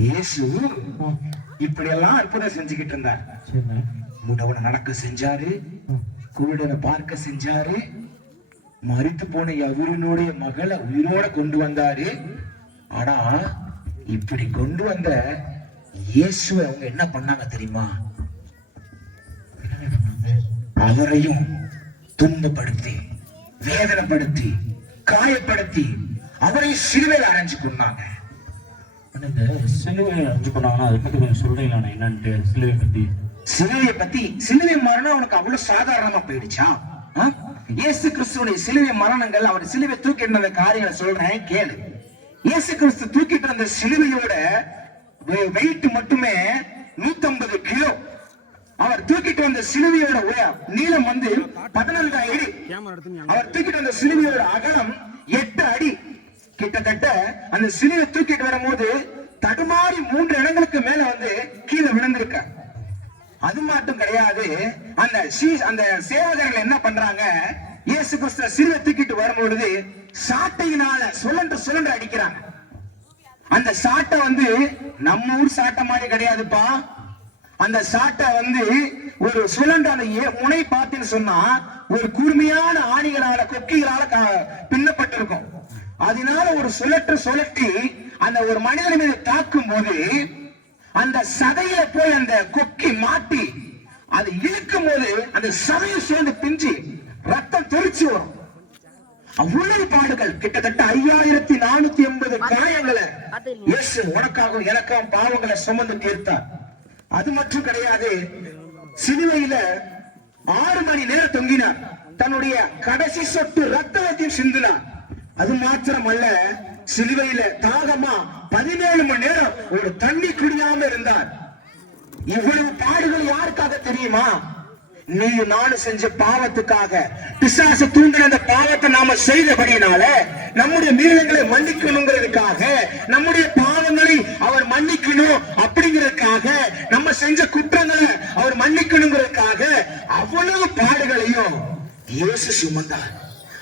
இயேசு இப்படி எல்லாம் அற்புதம் செஞ்சுக்கிட்டு இருந்தார். முடவனை நடக்க செஞ்சாரு குருடனை பார்க்க செஞ்சாரு மரித்து போன எவரினுடைய மகளை உயிரோட கொண்டு வந்தாரு. ஆனா இப்படி கொண்டு வந்த இயேசுவை அவங்க என்ன பண்ணாங்க தெரியுமா? அவரையும் துன்பப்படுத்தி வேதனைப்படுத்தி காயப்படுத்தி அவரை சிலுவையில் அரைஞ்சு கொண்டாங்க இந்த சிலுவையை அஞ்சு பண்ணாங்கன்னா அதை பத்தி கொஞ்சம் சொல்றீங்களா என்னன்ட்டு சிலுவை பத்தி. சிலுவையை பத்தி? சிலுவை மரணம் அவனுக்கு அவ்வளவு சாதாரணமா போயிடுச்சா? இயேசு கிறிஸ்துவனுடைய சிலுவை மரணங்கள் அவர் சிலுவை தூக்கிட்டு காரியங்களை சொல்றேன் கேளு. இயேசு கிறிஸ்து தூக்கிட்டு வந்த சிலுவையோட வெயிட் மட்டுமே 150 கிலோ. அவர் தூக்கிட்டு வந்த சிலுவையோட நீளம் வந்து பதினஞ்சாயிரம் அடி. அவர் தூக்கிட்டு வந்த சிலுவையோட அகலம் கிட்டத்தட்ட அந்த சிலுவை தூக்கிட்டு வரும்போது தடுமாறி மூன்று இடங்களுக்கு மேல வந்து கீழே விழுந்திருக்க. அது மட்டும் கிடையாது. அந்த அந்த சேவகர்கள் என்ன பண்றாங்க? இயேசு கிறிஸ்துவ சிலுவை தூக்கிட்டு வரும்பொழுது சாட்டையினால சுழன்று சுழன்று அடிக்கிறாங்க. அந்த சாட்டை வந்து நம்ம ஊர் சாட்டை மாதிரி கிடையாதுப்பா. அந்த சாட்டை வந்து ஒரு சுழன்ற அந்த முனை பார்த்துன்னு சொன்னா ஒரு கூர்மையான ஆணிகளால கொக்கிகளால பின்னப்பட்டிருக்கும். அதனால ஒரு சுழற்று சுழற்றி அந்த ஒரு மனிதன் மீது தாக்கும் போது அந்த சதையில போய் அந்த கொக்கி மாட்டி அது இழுக்கும் போது அந்த சதையை சேர்ந்து பிஞ்சு ரத்தம் தெளிச்சு வரும். அவ்வளவு பாடுகள் கிட்டத்தட்ட ஐயாயிரத்தி நானூத்தி எண்பது காயங்களை இயேசு உனக்காகவும் எனக்காகவும் பாவங்களை சுமந்து தீர்த்தார். அது மட்டும் கிடையாது சிலுவையில ஆறு மணி நேரம் தொங்கினார். தன்னுடைய கடைசி சொட்டு ரத்தத்தையும் சிந்தினார். அது மாத்திரம் அல்ல சிலுவையில தாகமா பதினேழு மணி நேரம் ஒரு தண்ணி குடியாம இருந்தார். இவ்வளவு பாடுகள் யாருக்காக தெரியுமா? நீ நானும் செஞ்ச பாவத்துக்காக. பிசாசு தூண்டின அந்த பாவத்தை நாம செய்தபடினால நம்முடைய மீறல்களை மன்னிக்கணுங்கிறதுக்காக நம்முடைய பாவங்களை அவர் மன்னிக்கணும் அப்படிங்கிறதுக்காக நம்ம செஞ்ச குற்றங்களை அவர் மன்னிக்கணுங்கிறதுக்காக அவ்வளவு பாடுகளையும் இயேசு சுமந்தார்.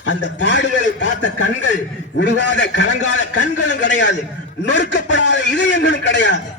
அந்த பாடுகளை பார்த்த கண்கள் உருவாத கலங்காத கண்களும் கிடையாது. நொறுக்கப்படாத இதயங்களும் கிடையாது.